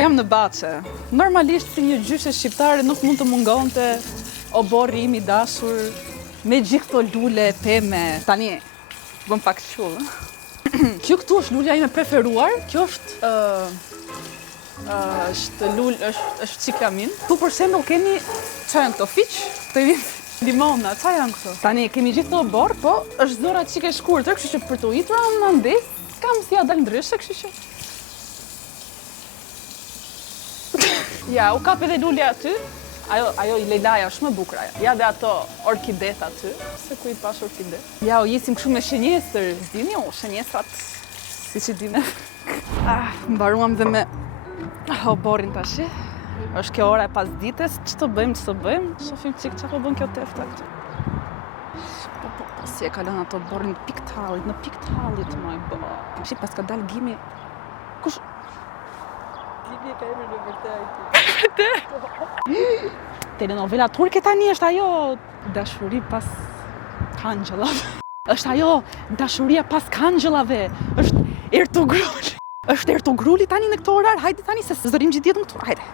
Jam në Baçe. Normalisht si një gjyshe shqiptare nuk mund të mungonte oborri im i dashur me gjithë këto lule, peme. Tani, bëm pak shullë. Kjo këtu është lulja ime preferuar. Kjo është është ciklamin. Tu për shembull kemi çfarë janë këto fiq? Këto janë limona, çfarë janë këto? Tani kemi gjithë këto borë, po është zora çike shkurtër, kështu që për të ujitur në ndes, kam si ja dal ndryshe, kështu që. Ja, u kap edhe lulja aty. Ajo i Leilaja është më bukur ajo. Ja dhe ato orkidet aty. Se ku i pash orkide. Ja, u jesim kështu me shenjestër. S'dini u, shenjestrat, si që dine. Mbaruam dhe me oborin tash. Është kjo ora e pasdites, ç'të bëjmë? Shofim çik çfarë po bën kjo tefta këtu. Po si e ka lënë ato oborin në pikë të hallit, më bë. Shik pas ka dal Gimi. Kush Gimi ka emrin e vërtetë. Telenovela turke tani është ajo dashuri pas kangjëllave. Është ajo dashuria pas kangjëllave. Është Ertugruli. Është Ertugruli tani në këtë orar. Hajde tani se zërim gjithë ditën këtu. Hajde.